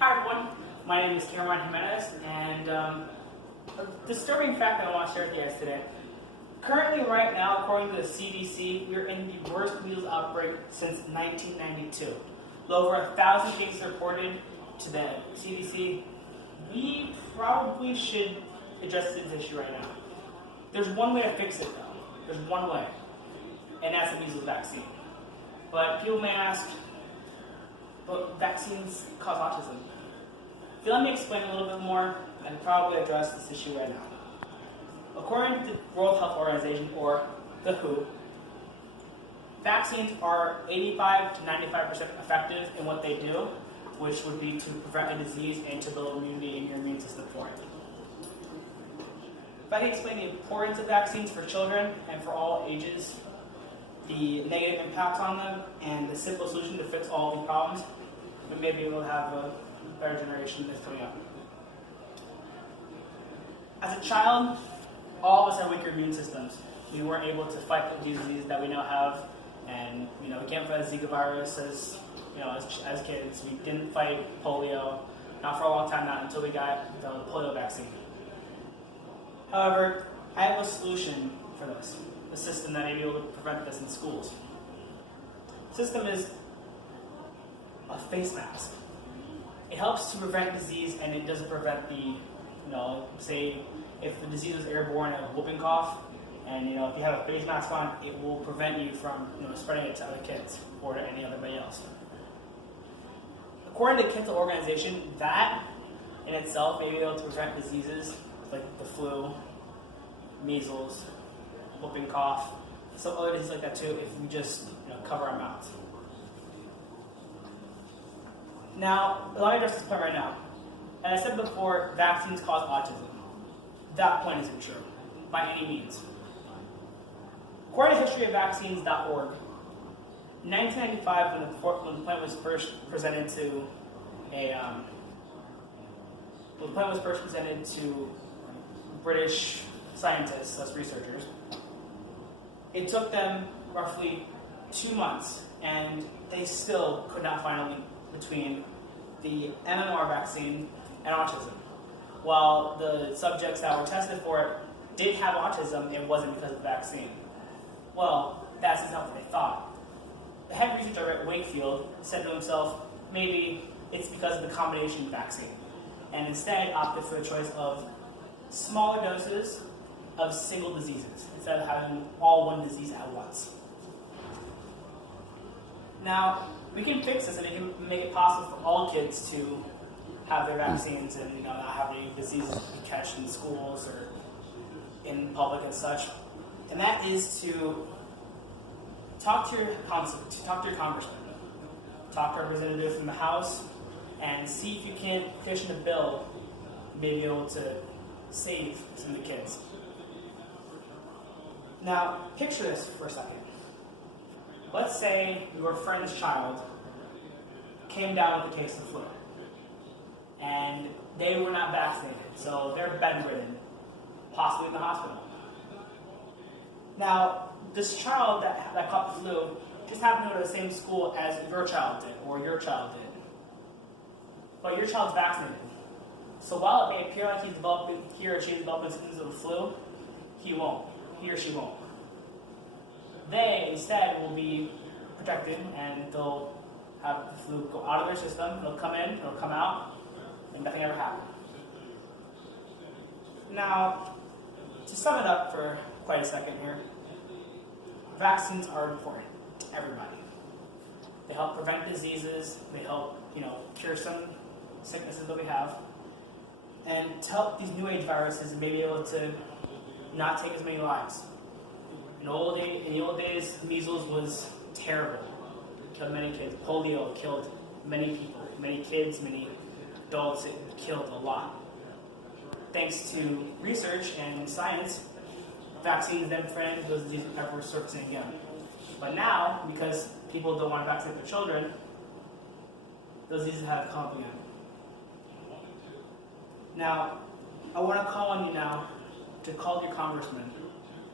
Hi everyone, my name is Cameron Jimenez, and a disturbing fact that I want to share with you guys today. Currently, right now, according to the CDC, we're in the worst measles outbreak since 1992. With over 1,000 cases reported to the CDC, we probably should address this issue right now. There's one way to fix it, though. There's one way, and that's the measles vaccine. But people may ask, but vaccines cause autism. So let me explain a little bit more and probably address this issue right now. According to the World Health Organization, or the WHO, vaccines are 85 to 95% effective in what they do, which would be to prevent a disease and to build immunity in your immune system for it. If I can explain the importance of vaccines for children and for all ages, the negative impact on them, and the simple solution to fix all of the problems, we may be able to have a better generation that's coming up. As a child, all of us had weaker immune systems. We weren't able to fight the diseases that we now have, and we can't fight Zika virus as kids. We didn't fight polio, not for a long time, not until we got the polio vaccine. However, I have a solution for this, a system that may be able to prevent this in schools. The system is a face mask. It helps to prevent disease, and it doesn't prevent the, say if the disease is airborne and a whooping cough, and if you have a face mask on, it will prevent you from spreading it to other kids or to anybody else. According to Kinsel Organization, that in itself may be able to prevent diseases like the flu, measles, whooping cough, some other diseases like that too, if we just cover our mouths. Now, let me address this point right now. As I said before, vaccines cause autism. That point isn't true, by any means. According to historyofvaccines.org, in 1995, when the plan was first presented to British scientists, us researchers, it took them roughly 2 months, and they still could not find a link between the MMR vaccine and autism. While the subjects that were tested for it did have autism, it wasn't because of the vaccine. Well, that's not what they thought. The head researcher at Wakefield said to himself, maybe it's because of the combination vaccine, and instead opted for the choice of smaller doses of single diseases instead of having all one disease at once. Now, we can fix this, and it can make it possible for all kids to have their vaccines and not have any diseases to catch in schools or in public and such. And that is to talk to your congressman, talk to a representative from the House, and see if you can't petition a bill to be able to save some of the kids. Now, picture this for a second. Let's say your friend's child came down with a case of flu, and they were not vaccinated, so they're bedridden, possibly in the hospital. Now, this child that caught the flu just happened to go to the same school as your child did, or your child did. But your child's vaccinated. So while it may appear like he or she is developing symptoms of the flu, he or she won't. They instead will be protected, and they'll have the flu go out of their system, it'll come in, it'll come out, and nothing ever happened. Now, to sum it up for quite a second here, vaccines are important to everybody. They help prevent diseases, they help, cure some sicknesses that we have, and to help these new age viruses may be able to not take as many lives. In the old days, measles was terrible. It killed many kids. Polio killed many people, many kids, many adults. It killed a lot. Thanks to research and science, vaccines then prevented those diseases that were surfacing again. But now, because people don't want to vaccinate their children, those diseases have come up again. Now, I want to call on you now to call your congressman,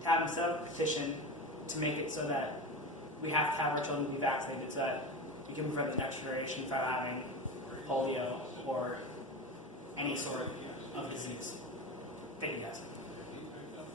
to have him set up a petition to make it so that we have to have our children be vaccinated so that we can prevent the next generation from having polio or any sort of disease.